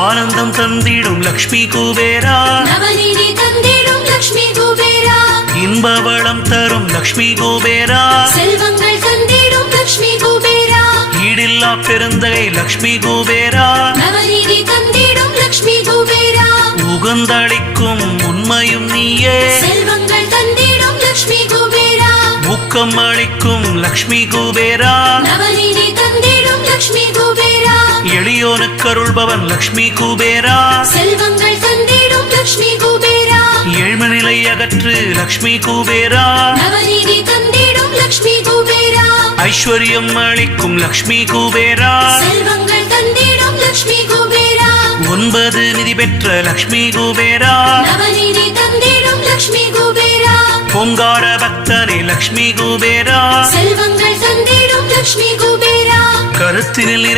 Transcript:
ஆனந்தம் தந்திடும் லக்ஷ்மி குபேரா, நவநிதி தந்திடும் லக்ஷ்மி குபேரா, இன்பவளம் தரும் லக்ஷ்மி குபேரா, செல்வங்கள் தந்திடும் லக்ஷ்மி குபேரா, ஈடில்லா பெருந்தகை லக்ஷ்மி குபேரா, நவநிதி தந்திடும் லக்ஷ்மி குபேரா, உகந்தளிக்கும் உண்மையும் நீயே, செல்வங்கள் தந்திடும் லக்ஷ்மி குபேரா, ஊக்கம் அளிக்கும் லக்ஷ்மி குபேரா, நவநிதி தந்திடும் லக்ஷ்மி குபேரா, எளியோனுக்கு அருள்பவன் லக்ஷ்மி குபேரா, செல்வங்கள் தந்திடும் லக்ஷ்மி குபேரா, ஏழ்மநிலை அகற்று லக்ஷ்மி குபேரா, நவநிதி தந்திடும் லக்ஷ்மி குபேரா, ஐஸ்வர்யம் அளிக்கும் லக்ஷ்மி குபேரா, செல்வங்கள் தந்திடும் லக்ஷ்மி குபேரா, 9 நிதி பெற்ற லக்ஷ்மி குபேரா, நவநிதி தந்திடும் லக்ஷ்மி குபேரா, பொங்கார பக்தனே லக்ஷ்மி குபேரா, செல்வங்கள் தந்திடும் லக்ஷ்மி குபேரா, கருத்தினில்